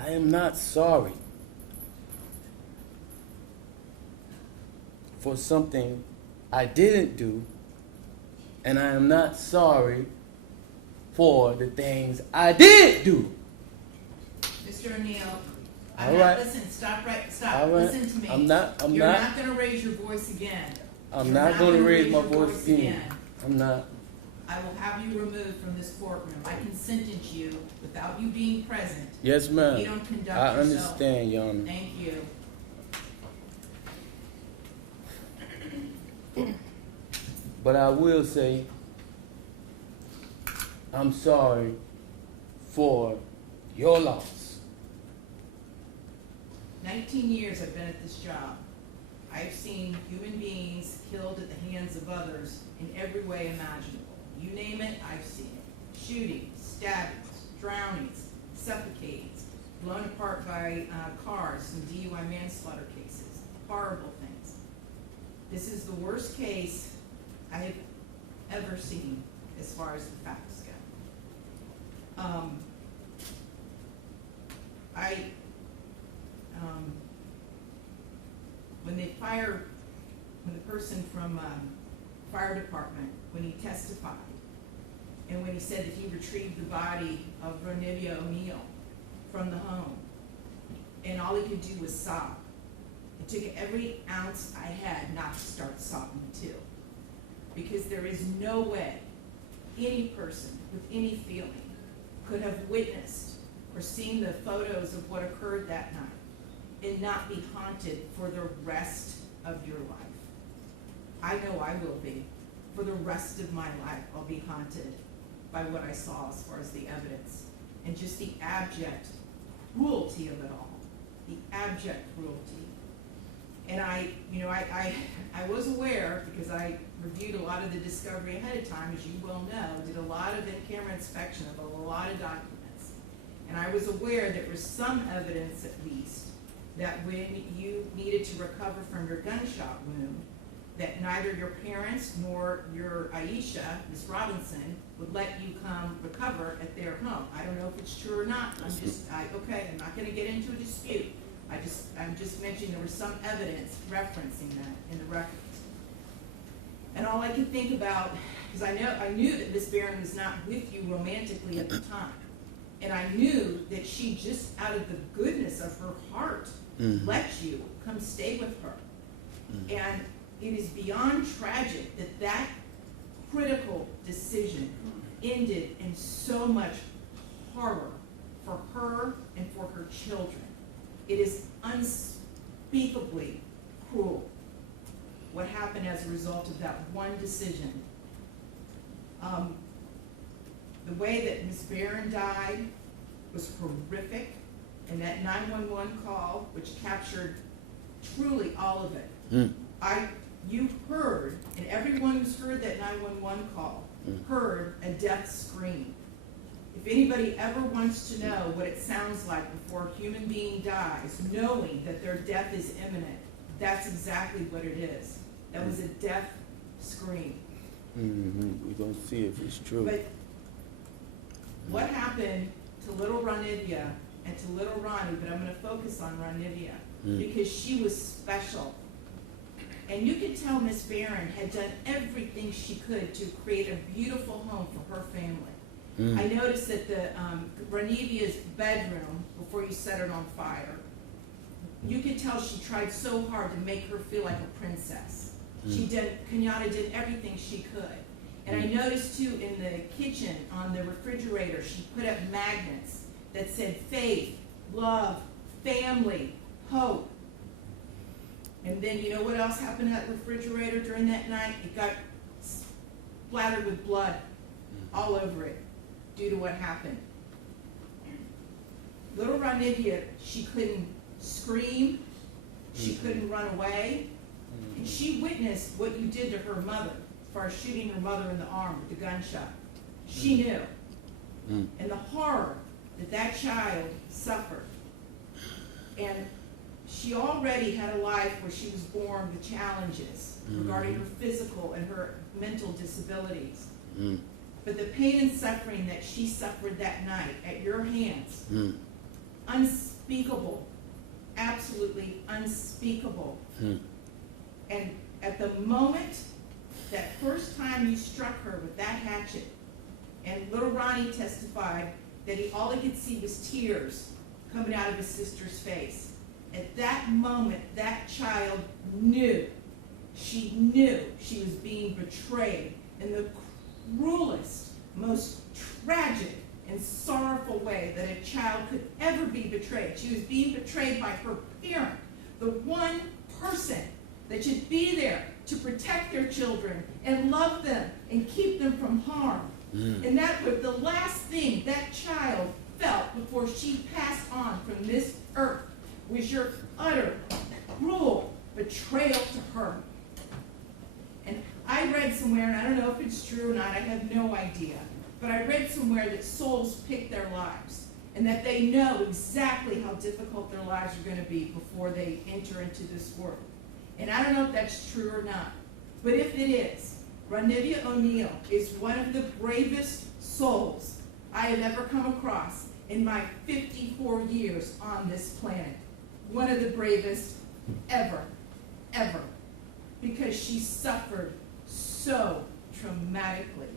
I am not sorry for something I didn't do, and I am not sorry for the things I did do. Mr. O'Neill, All right. Listen, stop. All right. Listen to me. I'm not You're not going to raise your voice again. I'm You're not going to gonna raise my your voice again. I'm not. I will have you removed from this courtroom. I can sentence you without you being present. Yes, ma'am. You don't conduct I yourself. understand, Your Honor. Thank you. But I will say, I'm sorry for your loss. 19 years I've been at this job. I've seen human beings killed at the hands of others in every way imaginable. You name it, I've seen it. Shootings, stabbings, drownings, suffocatings, blown apart by cars in DUI manslaughter cases. Horrible things. This is the worst case I have ever seen as far as the facts go. When the person from fire department, when he testified, and when he said that he retrieved the body of Ronivia O'Neill from the home, and all he could do was sob. It took every ounce I had not to start sobbing too. Because there is no way any person with any feeling could have witnessed or seen the photos of what occurred that night and not be haunted for the rest of your life. I know I will be. For the rest of my life, I'll be haunted by what I saw as far as the evidence and just the abject cruelty of it all. The abject cruelty. And I was aware, because I reviewed a lot of the discovery ahead of time, as you well know, did a lot of in-camera inspection of a lot of documents. And I was aware there was some evidence, at least, that when you needed to recover from your gunshot wound, that neither your parents nor your Aisha, Ms. Robinson, would let you come recover at their home. I don't know if it's true or not. I'm not going to get into a dispute. I'm just mentioning there was some evidence referencing that in the records. And all I could think about, because I knew that Miss Barron was not with you romantically at the time. And I knew that she just out of the goodness of her heart let you come stay with her. And it is beyond tragic that that critical decision ended in so much horror for her and for her children. It is unspeakably cruel what happened as a result of that one decision. The way that Ms. Barron died was horrific, and that 911 call, which captured truly all of it. You heard, and everyone who's heard that 911 call heard a death scream. If anybody ever wants to know what it sounds like before a human being dies, knowing that their death is imminent, that's exactly what it is. That was a death scream. We're going to see if it's true. But what happened to little Ronivia and to little Ronnie, but I'm going to focus on Ronivia, because she was special. And you could tell Miss Barron had done everything she could to create a beautiful home for her family. I noticed that the Ronivia's bedroom, before you set it on fire, you could tell she tried so hard to make her feel like a princess. Kenyatta did everything she could. And I noticed too in the kitchen, on the refrigerator, she put up magnets that said faith, love, family, hope. And then you know what else happened to that refrigerator during that night? It got splattered with blood all over it due to what happened. Little Ronivia, she couldn't scream, she couldn't run away, and she witnessed what you did to her mother as far as shooting her mother in the arm with the gunshot. She knew. And the horror that that child suffered. And she already had a life where she was born with challenges regarding her physical and her mental disabilities. But the pain and suffering that she suffered that night at your hands, unspeakable, absolutely unspeakable. And at the moment, that first time you struck her with that hatchet, and little Ronnie testified that all he could see was tears coming out of his sister's face. At that moment, that child knew she was being betrayed in the cruelest, most tragic and sorrowful way that a child could ever be betrayed. She was being betrayed by her parent, the one person that should be there to protect their children and love them and keep them from harm. And that was the last thing that child felt before she passed on from this earth, was your utter, cruel betrayal to her. And I read somewhere, and I don't know if it's true or not, I have no idea, but I read somewhere that souls pick their lives, and that they know exactly how difficult their lives are going to be before they enter into this world. And I don't know if that's true or not, but if it is, Ronivia O'Neal is one of the bravest souls I have ever come across in my 54 years on this planet. One of the bravest ever, ever, because she suffered so traumatically.